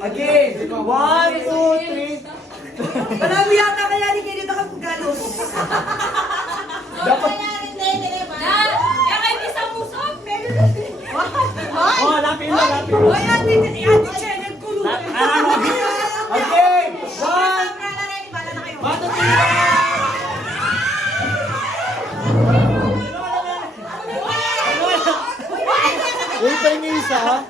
Again. 1, 2, 3. Marami yata kaya ni kayo dito kang galos. Dapat. Oh, lapin mo, lapin mo. Hoy, ate Chen, nagkulo. Okay. 1, 1, 2, 3. Wait, tayo nga isa, ha?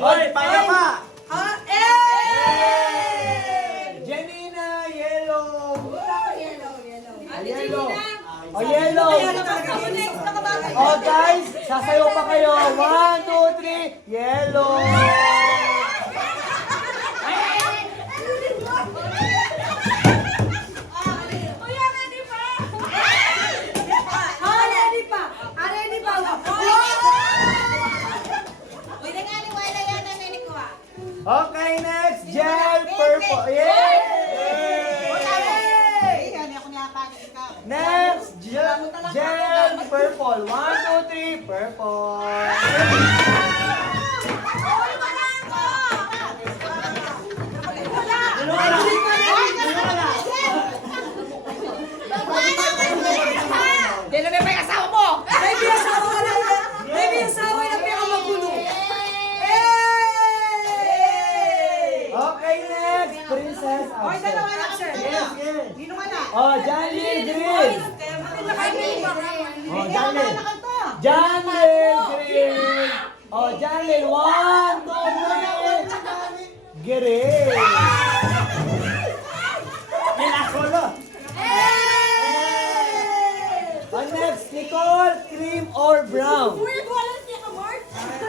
Hoy, paya pa! Janina, yellow! Yellow! Oh, yellow! Oh, guys, sasayaw pa kayo. 1, 2, 3, yellow! Okay, next, gel purple. Yay! Next, gel purple. 1, 2, 3, purple. Okay, next, princess. Oh, Johnny Green. Oh, Johnny. Johnny Green. Oh, Johnny. 1, 2, 3. Green. Pinakolo. Oh, next, Nicole, cream or brown?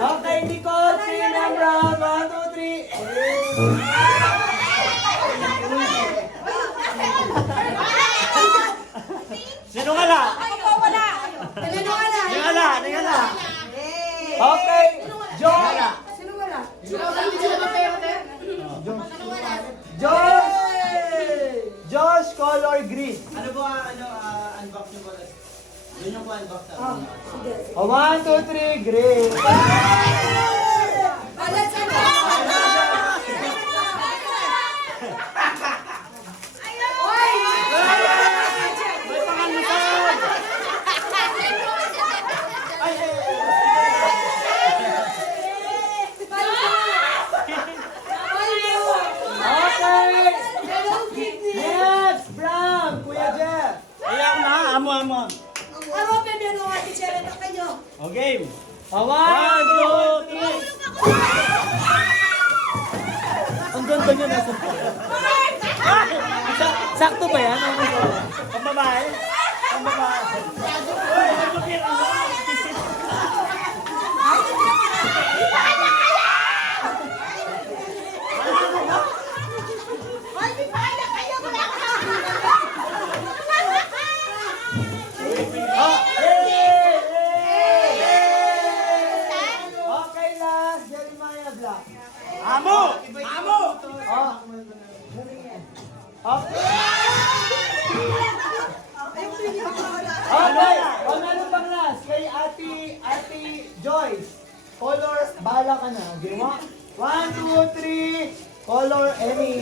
Okay, Nicole, cream and brown. 1, 2, 3. Sino ka la? Ningala. Okay, Josh. Josh, color green. Ano po, unbox nyo po? Yun yung po unbox sa Oh, 1, 2, 3, green. May pangalutan. Okay. Next, brown, Kuya Jeff. Ayaw na, amo. Okay. 1, 2, 3. Ang ganda niya nasa. Sakto ba yan? Ang babae? Ang babae. Okay, last, Jeremiah Black. Amo! Oh. Okay. Okay. O, meron pang last. Kay Ate Joyce. Color, bahala ka na. Okay mo? 1, 2, 3. Color any.